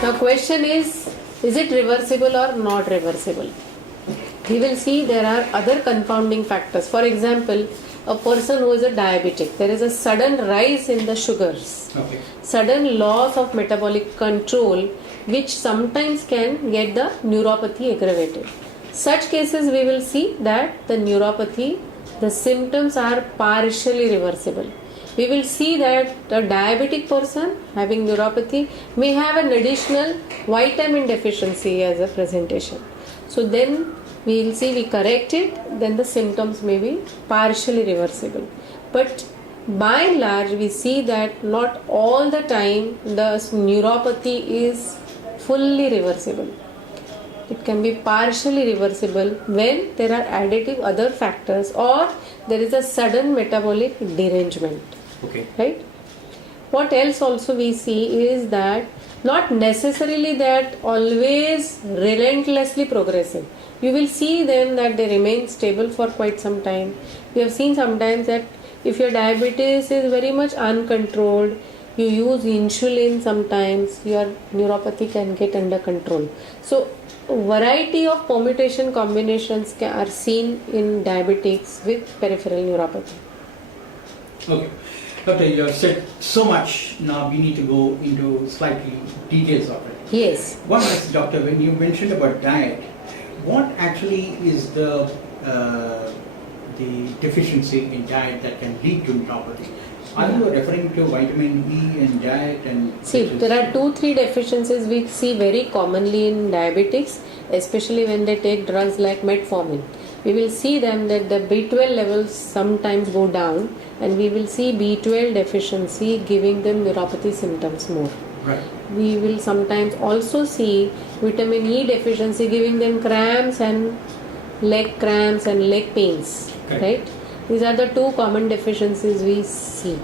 The question is it reversible or not reversible? We will see there are other confounding factors. For example, a person who is a diabetic, there is a sudden rise in the sugars, sudden loss of metabolic control, which sometimes can get the neuropathy aggravated. Such cases we will see that the neuropathy, the symptoms are partially reversible. We will see that a diabetic person having neuropathy may have an additional vitamin deficiency as a presentation. So then we will see we correct it, then the symptoms may be partially reversible. But by and large we see that not all the time the neuropathy is fully reversible. It can be partially reversible when there are additive other factors or there is a sudden metabolic derangement. Right? What else also we see is that not necessarily that always relentlessly progressive. You will see them that they remain stable for quite some time. We have seen sometimes that if your diabetes is very much uncontrolled, you use insulin sometimes, your neuropathy can get under control. So variety of permutation combinations are seen in diabetics with peripheral neuropathy. Okay. Doctor, you have said so much. Now we need to go into slightly details of it. Yes. One is, doctor, when you mentioned about diet, what actually is the deficiency in diet that can lead to neuropathy? Are you referring to vitamin E in diet and? See, there are 2-3 deficiencies we see very commonly in diabetics, especially when they take drugs like metformin. We will see them that the B12 levels sometimes go down, and we will see B12 deficiency giving them neuropathy symptoms more. Right. We will sometimes also see vitamin E deficiency giving them cramps and leg pains. Okay. Right? These are the 2 common deficiencies we see.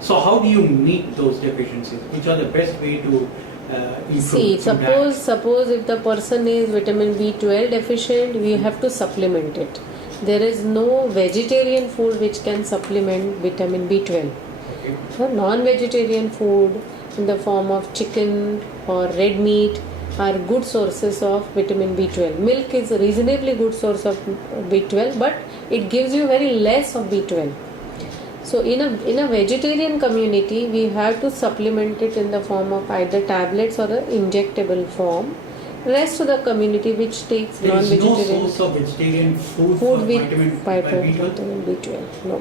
So how do you meet those deficiencies? Which are the best way to improve? See, suppose if the person is vitamin B12 deficient, we have to supplement it. There is no vegetarian food which can supplement vitamin B12. Okay. So non-vegetarian food in the form of chicken or red meat are good sources of vitamin B12. Milk is a reasonably good source of B12, but it gives you very less of B12. So in a vegetarian community, we have to supplement it in the form of either tablets or an injectable form. Rest of the community which takes non-vegetarian, there is no source of vegetarian food with vitamin B12? vitamin B12. No.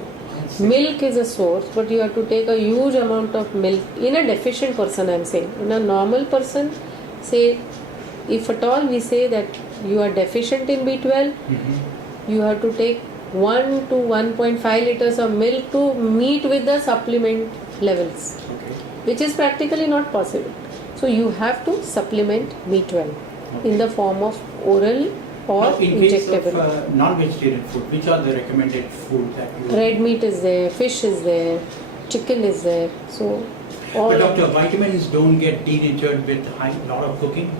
Milk is a source, but you have to take a huge amount of milk. In a deficient person, I am saying. In a normal person, say, if at all we say that you are deficient in B12, you have to take 1 to 1.5 liters of milk to meet with the supplement levels, which is practically not possible. So you have to supplement B12 in the form of oral or in injectable. case of non-vegetarian food, which are the recommended food that you? Red meat is there, fish is there, chicken is there. So all. But doctor, vitamins don't get denatured with a lot of cooking,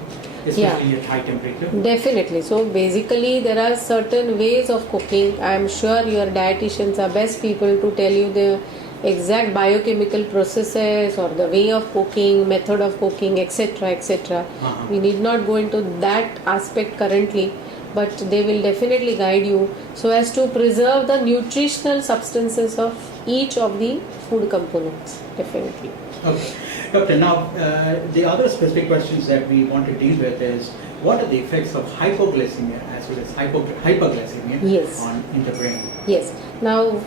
especially at high temperature. Definitely. So basically there are certain ways of cooking. I am sure your dietitians are best people to tell you the exact biochemical processes or the way of cooking, method of cooking, etc. etc. We need not go into that aspect currently, but they will definitely guide you so as to preserve the nutritional substances of each of the food components. Definitely. Okay. Doctor, now the other specific questions that we want to deal with is what are the effects of hypoglycemia as well as hyperglycemia in the brain? Yes. Now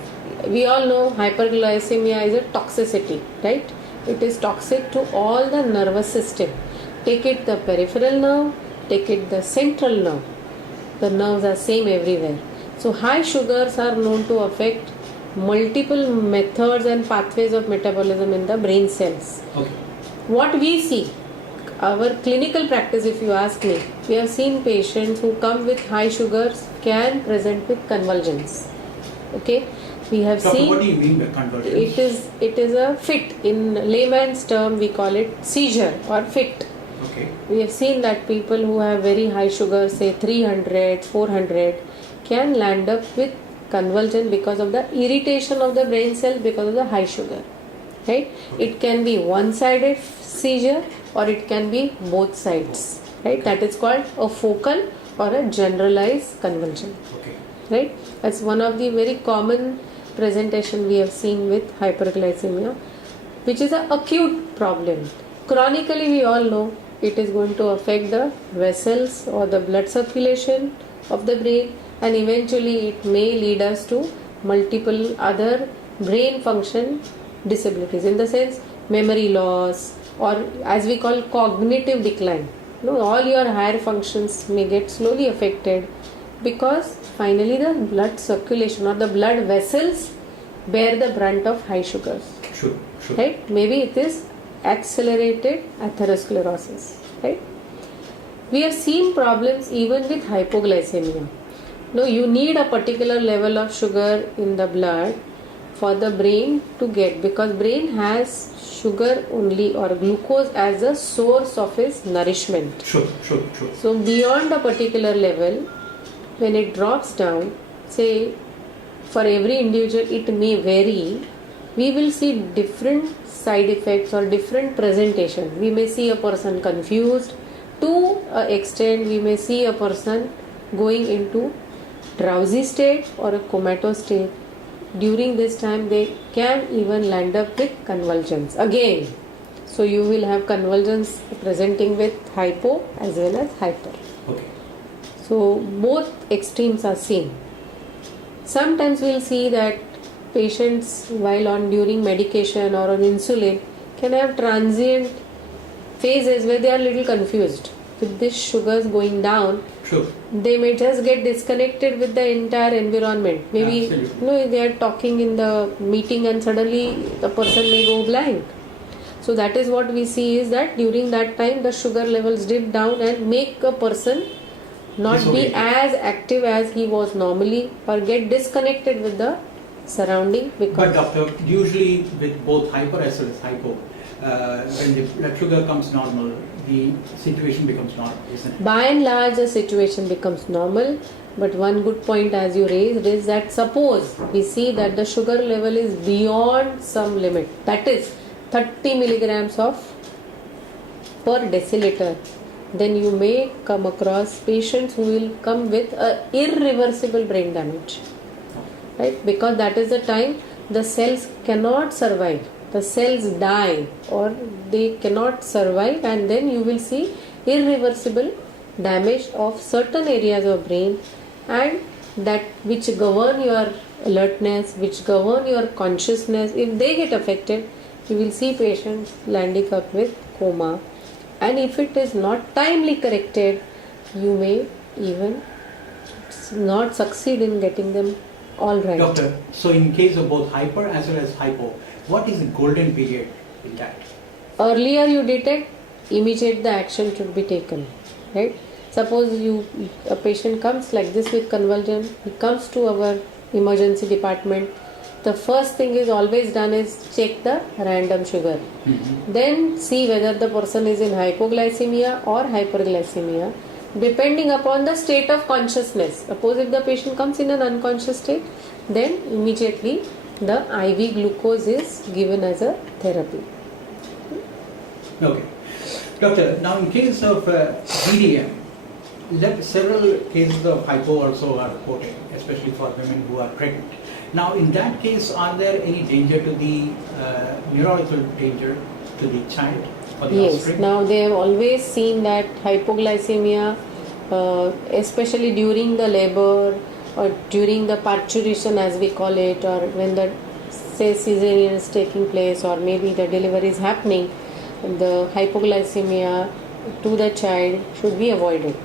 we all know hyperglycemia is a toxicity, right? It is toxic to all the nervous system. Take it the peripheral nerve, take it the central nerve. The nerves are same everywhere. So high sugars are known to affect multiple methods and pathways of metabolism in the brain cells. Okay. What we see, our clinical practice, if you ask me, we have seen patients who come with high sugars can present with convulsions. Okay. We have Doctor, seen. what do you mean by convulsions? It is a fit. In layman's term, we call it seizure or fit. Okay. We have seen that people who have very high sugar, say 300, 400, can land up with convulsion because of the irritation of the brain cells because of the high sugar. Right? It can be one-sided seizure or it can be both sides. Right? That is called a focal or a generalized convulsion. Okay. Right? That's one of the very common presentation we have seen with hyperglycemia, which is an acute problem. Chronically, we all know it is going to affect the vessels or the blood circulation of the brain, and eventually it may lead us to multiple other brain function disabilities, in the sense memory loss, or as we call cognitive decline. All your higher functions may get slowly affected because finally the blood circulation or the blood vessels bear the brunt of high sugars. Sure. Right? Maybe it is accelerated atherosclerosis. Right? We have seen problems even with hypoglycemia. You need a particular level of sugar in the blood for the brain to get, because brain has sugar only or glucose as a source of its nourishment. Sure. So beyond a particular level, when it drops down, say for every individual it may vary, we will see different side effects or different presentation. We may see a person confused, to an extent we may see a person going into drowsy state or a comatose state. During this time they can even land up with convulsions again. So you will have convulsions presenting with hypo as well as hyper. Okay. So both extremes are seen. Sometimes we will see that patients while during medication or on insulin can have transient phases where they are little confused. With this sugars going down, Sure. they may just get disconnected with the entire environment. Maybe they are talking in the meeting and suddenly the person may go blank. So that is what we see, is that during that time the sugar levels dip down and make a person not be as active as he was normally, or get disconnected with the surrounding. But doctor, usually with both hyper as well as hypo, when the blood sugar comes normal, the situation becomes normal, isn't it? By and large, the situation becomes normal. But one good point as you raised is that suppose we see that the sugar level is beyond some limit, that is 30 milligrams of per deciliter, then you may come across patients who will come with irreversible brain damage. Right? Because that is the time the cells cannot survive. The cells die or they cannot survive, and then you will see irreversible damage of certain areas of brain, and that which govern your alertness, which govern your consciousness. If they get affected, you will see patients landing up with coma, and if it is not timely corrected, you may even not succeed in getting them all right. Doctor, so in case of both hyper as well as hypo, what is the golden period in that? Earlier you detect, immediate the action should be taken. Right? Suppose a patient comes like this with convulsion, he comes to our emergency department. The first thing is always done is check the random sugar. Mm-hmm. Then see whether the person is in hypoglycemia or hyperglycemia, depending upon the state of consciousness. Suppose if the patient comes in an unconscious state, then immediately the IV glucose is given as a therapy. Okay. Doctor, now in case of DDM, several cases of hypo also are reported, especially for women who are pregnant. Now in that case, are there any danger to the neurological danger to the child or the offspring? Now they have always seen that hypoglycemia, especially during the labor or during the parturition as we call it, or when the cesarean is taking place, or maybe the delivery is happening, the hypoglycemia to the child should be avoided.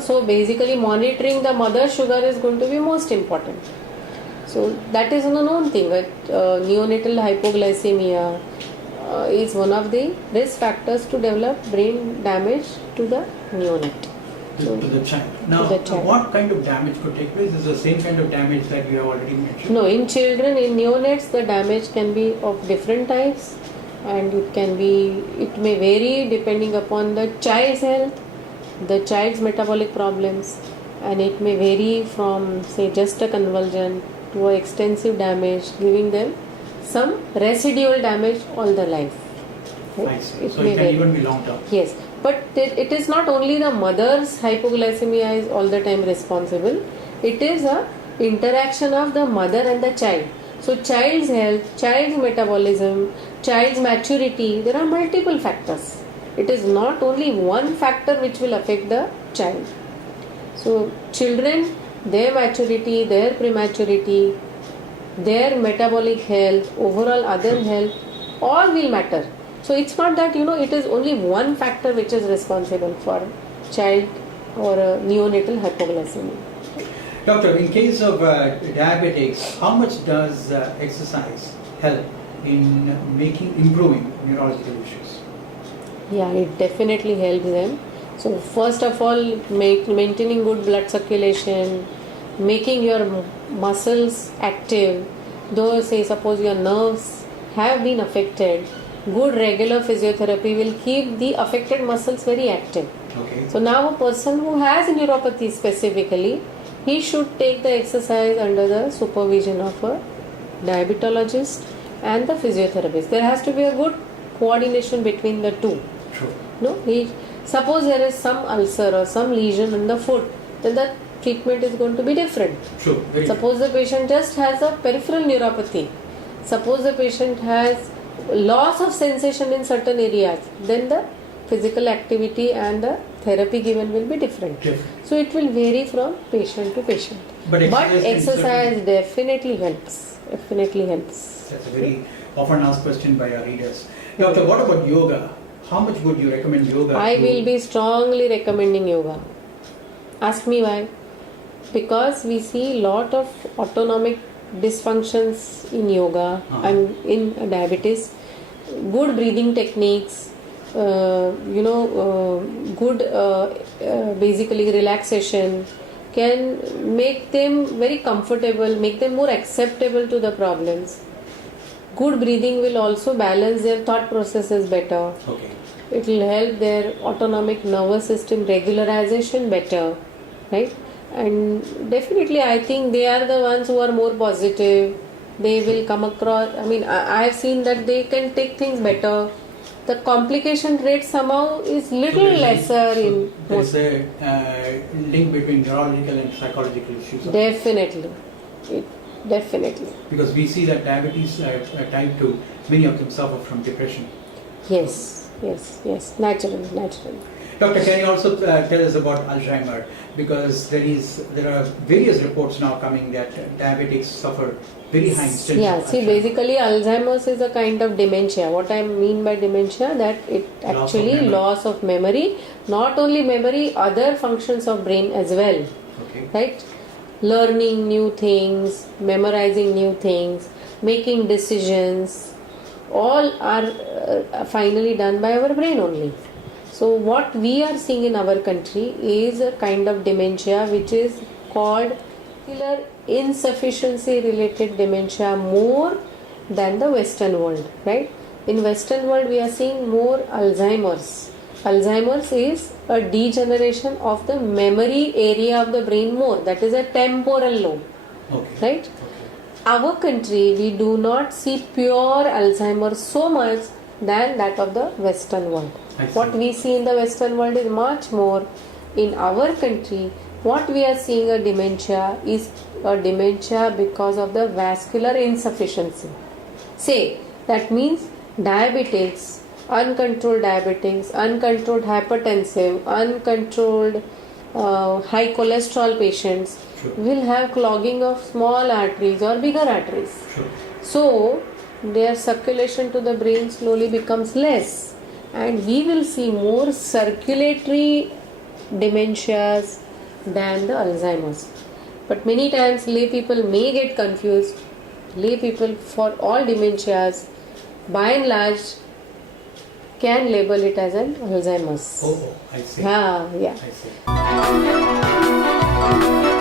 So basically monitoring the mother's sugar is going to be most important. So that is a known thing. Neonatal hypoglycemia is one of the risk factors to develop brain damage to the neonate. To the child. Now, what kind of damage could take place? Is the same kind of damage that you have already mentioned? No, in children, in neonates, the damage can be of different types, and it may vary depending upon the child's health, the child's metabolic problems, and it may vary from, say, just a convulsion to a extensive damage, giving them some residual damage all the life. I Right? see. It So may it can vary. even be long term. Yes, but it is not only the mother's hypoglycemia is all the time responsible. It is a interaction of the mother and the child. So child's health, child's metabolism, child's maturity, there are multiple factors. It is not only one factor which will affect the child. So children, their maturity, their prematurity, their metabolic health, overall other health, all will matter. So it's not that it is only one factor which is responsible for child or neonatal hypoglycemia. Doctor, in case of diabetics, how much does exercise help in improving neurological issues? Yeah, it definitely helps them. So first of all, maintaining good blood circulation, making your muscles active. Though, say, suppose your nerves have been affected, good regular physiotherapy will keep the affected muscles very active. Okay. So now a person who has neuropathy specifically, he should take the exercise under the supervision of a diabetologist and the physiotherapist. There has to be a good coordination between the two. True. Suppose there is some ulcer or some lesion in the foot, then the treatment is going to be different. True. Very Suppose the patient just has a peripheral neuropathy. Suppose the patient has loss of sensation in certain areas, then the physical activity and the therapy given will be different. Different. So it will vary from patient to patient. But exercise definitely helps. Definitely helps. That's a very often asked question by our readers. Doctor, what about yoga? How much would you recommend yoga? I will be strongly recommending yoga. Ask me why. Because we see lot of autonomic dysfunctions in yoga and in diabetes. Good breathing techniques, good basically relaxation can make them very comfortable, make them more acceptable to the problems. Good breathing will also balance their thought processes better. Okay. It will help their autonomic nervous system regularization better, right? And definitely I think they are the ones who are more positive. They will come across, I have seen that they can take things better. The complication rate somehow is little lesser in There's most. a link between neurological and psychological issues. Definitely. Definitely. Because we see that diabetes type 2, many of them suffer from depression. Yes. Naturally. Doctor, can you also tell us about Alzheimer? Because there are various reports now coming that diabetics suffer very high incidence. Yeah, of see, Alzheimer. basically Alzheimer's is a kind of dementia. What I mean by dementia, that it Loss of actually memory. loss of memory, not only memory, other functions of brain as well, Okay. right? Learning new things, memorizing new things, making decisions, all are finally done by our brain only. So what we are seeing in our country is a kind of dementia which is called vascular insufficiency related dementia more than the Western world, right? In Western world we are seeing more Alzheimer's. Alzheimer's is a degeneration of the memory area of the brain more, that is a temporal lobe, Okay. right? Our country, we do not see pure Alzheimer's so much than that of the Western world. I see. What we see in the Western world is much more. In our country, what we are seeing a dementia is a dementia because of the vascular insufficiency. Say, that means diabetics, uncontrolled hypertensive, uncontrolled high cholesterol patients Sure. will have clogging of small arteries or bigger arteries. Sure. So their circulation to the brain slowly becomes less, and we will see more circulatory dementias than the Alzheimer's. But many times lay people may get confused. Lay people for all dementias by and large can label it as an Alzheimer's. Oh, I see. Yeah. I see.